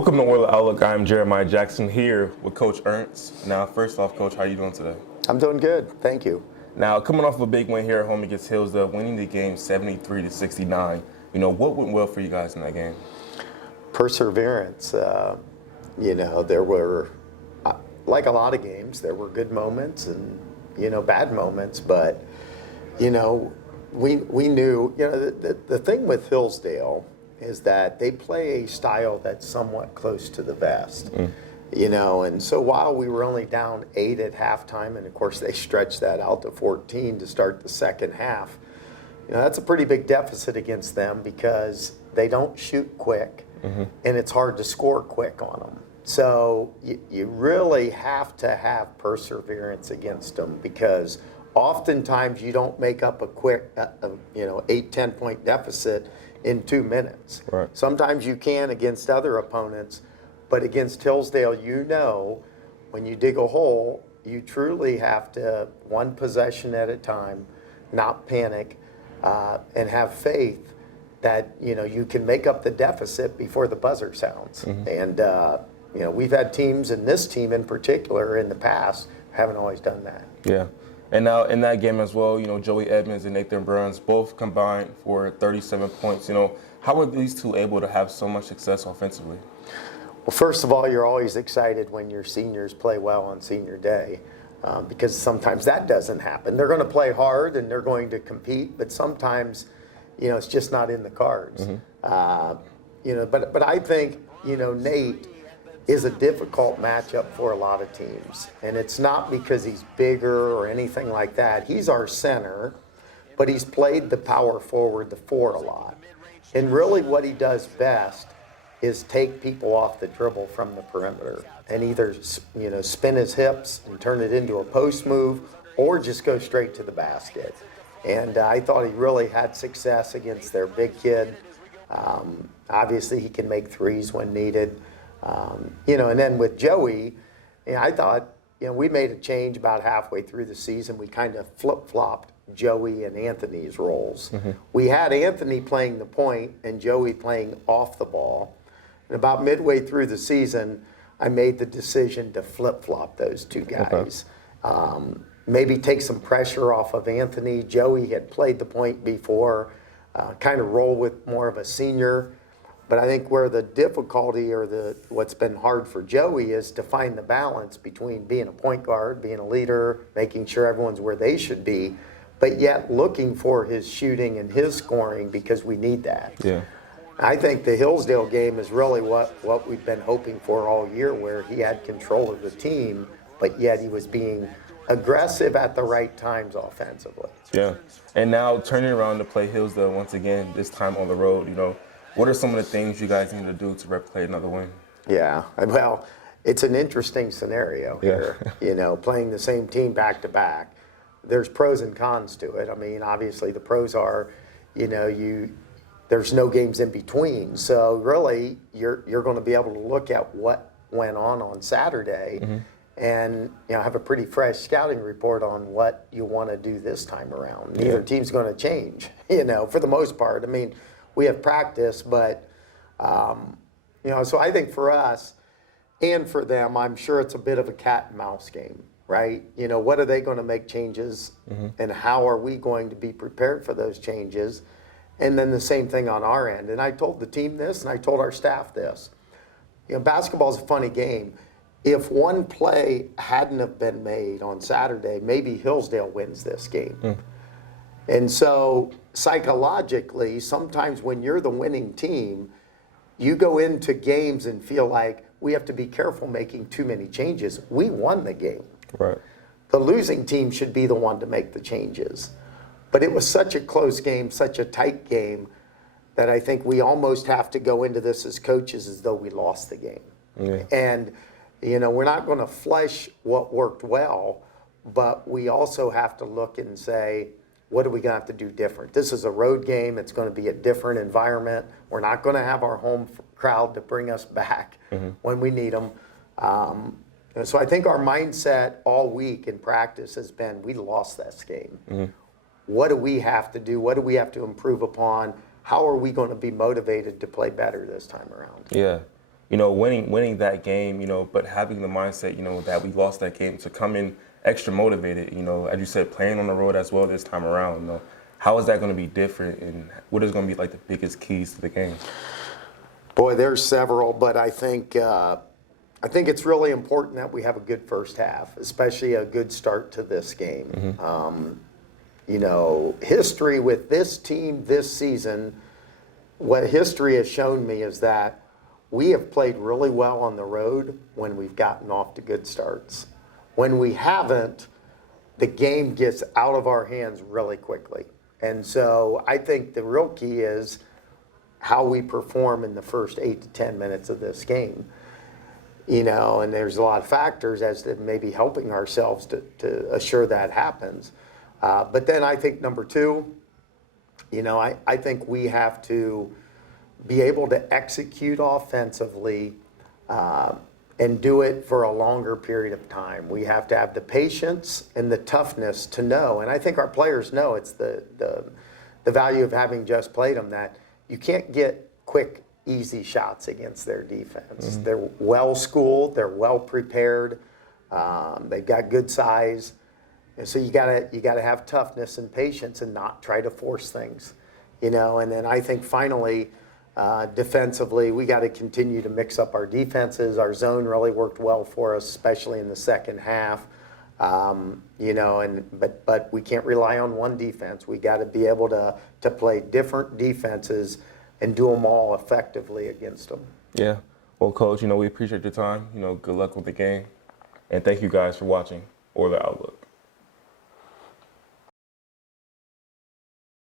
Welcome to Oil Outlook. I'm Jeremiah Jackson here with Coach Ernst. Now, first off, Coach, how are you doing today? I'm doing good, thank you. Now, coming off a big win here at home against Hillsdale, winning the game 73-69. What went well for you guys in that game? Perseverance. There were, like a lot of games, there were good moments and, bad moments. But, we knew, the thing with Hillsdale is that they play a style that's somewhat close to the best. And so while we were only down 8 at halftime, and of course they stretched that out to 14 to start the second half, that's a pretty big deficit against them because they don't shoot quick, and it's hard to score quick on them. So you really have to have perseverance against them because oftentimes you don't make up a quick, 8-10 point deficit in 2 minutes. Right. Sometimes you can against other opponents, but against Hillsdale, when you dig a hole, you truly have to, one possession at a time, not panic, and have faith that, you can make up the deficit before the buzzer sounds. And, we've had teams, and this team in particular in the past, haven't always done that. Yeah. And now in that game as well, Joey Edmonds and Nathan Burns both combined for 37 points. How were these two able to have so much success offensively? Well, first of all, you're always excited when your seniors play well on senior day because sometimes that doesn't happen. They're going to play hard and they're going to compete, but sometimes, it's just not in the cards. But I think, Nate is a difficult matchup for a lot of teams. And it's not because he's bigger or anything like that. He's our center, but he's played the power forward, the 4 a lot. And really what he does best is take people off the dribble from the perimeter and either, spin his hips and turn it into a post move or just go straight to the basket. And I thought he really had success against their big kid. Obviously, he can make threes when needed. And then with Joey, I thought, we made a change about halfway through the season. We kind of flip-flopped Joey and Anthony's roles. We had Anthony playing the point and Joey playing off the ball. And about midway through the season, I made the decision to flip-flop those two guys. Maybe take some pressure off of Anthony. Joey had played the point before, kind of roll with more of a senior. But I think where the difficulty or what's been hard for Joey is to find the balance between being a point guard, being a leader, making sure everyone's where they should be, but yet looking for his shooting and his scoring because we need that. Yeah. I think the Hillsdale game is really what we've been hoping for all year, where he had control of the team, but yet he was being aggressive at the right times offensively. Yeah. And now turning around to play Hillsdale once again, this time on the road, what are some of the things you guys need to do to replicate another win? Yeah, well, it's an interesting scenario here. Playing the same team back to back. There's pros and cons to it. I mean, obviously the pros are, there's no games in between. So really, you're going to be able to look at what went on Saturday, and have a pretty fresh scouting report on what you want to do this time around. Neither team's going to change, for the most part. I mean, we have practice, but, so I think for us and for them, I'm sure it's a bit of a cat and mouse game, right? What are they going to make changes and how are we going to be prepared for those changes? And then the same thing on our end. And I told the team this and I told our staff this. Basketball is a funny game. If one play hadn't have been made on Saturday, maybe Hillsdale wins this game. And so psychologically, sometimes when you're the winning team, you go into games and feel like we have to be careful making too many changes. We won the game. Right. The losing team should be the one to make the changes. But it was such a close game, such a tight game, that I think we almost have to go into this as coaches as though we lost the game. Yeah. And, we're not going to flesh what worked well, but we also have to look and say, what are we going to have to do different? This is a road game. It's going to be a different environment. We're not going to have our home crowd to bring us back when we need them. So I think our mindset all week in practice has been, we lost this game. What do we have to do? What do we have to improve upon? How are we going to be motivated to play better this time around? Yeah. winning that game, but having the mindset, that we lost that game to come in extra motivated, as you said, playing on the road as well this time around, how is that going to be different, and what is going to be like the biggest keys to the game? Boy, there's several, but I think it's really important that we have a good first half, especially a good start to this game. History with this team this season, what history has shown me is that we have played really well on the road when we've gotten off to good starts. When we haven't, the game gets out of our hands really quickly. And so I think the real key is how we perform in the first 8 to 10 minutes of this game. And there's a lot of factors as to maybe helping ourselves to assure that happens. But then I think number two, I think we have to be able to execute offensively and do it for a longer period of time. We have to have the patience and the toughness to know, and I think our players know it's the value of having just played them, that you can't get quick, easy shots against their defense. They're well schooled, they're well prepared, they've got good size, and so you gotta have toughness and patience and not try to force things, And then I think finally, defensively, we got to continue to mix up our defenses. Our zone really worked well for us, especially in the second half. But we can't rely on one defense. We got to be able to play different defenses and do them all effectively against them. Yeah. Well, Coach, we appreciate your time. Good luck with the game. And thank you guys for watching Or The Outlook.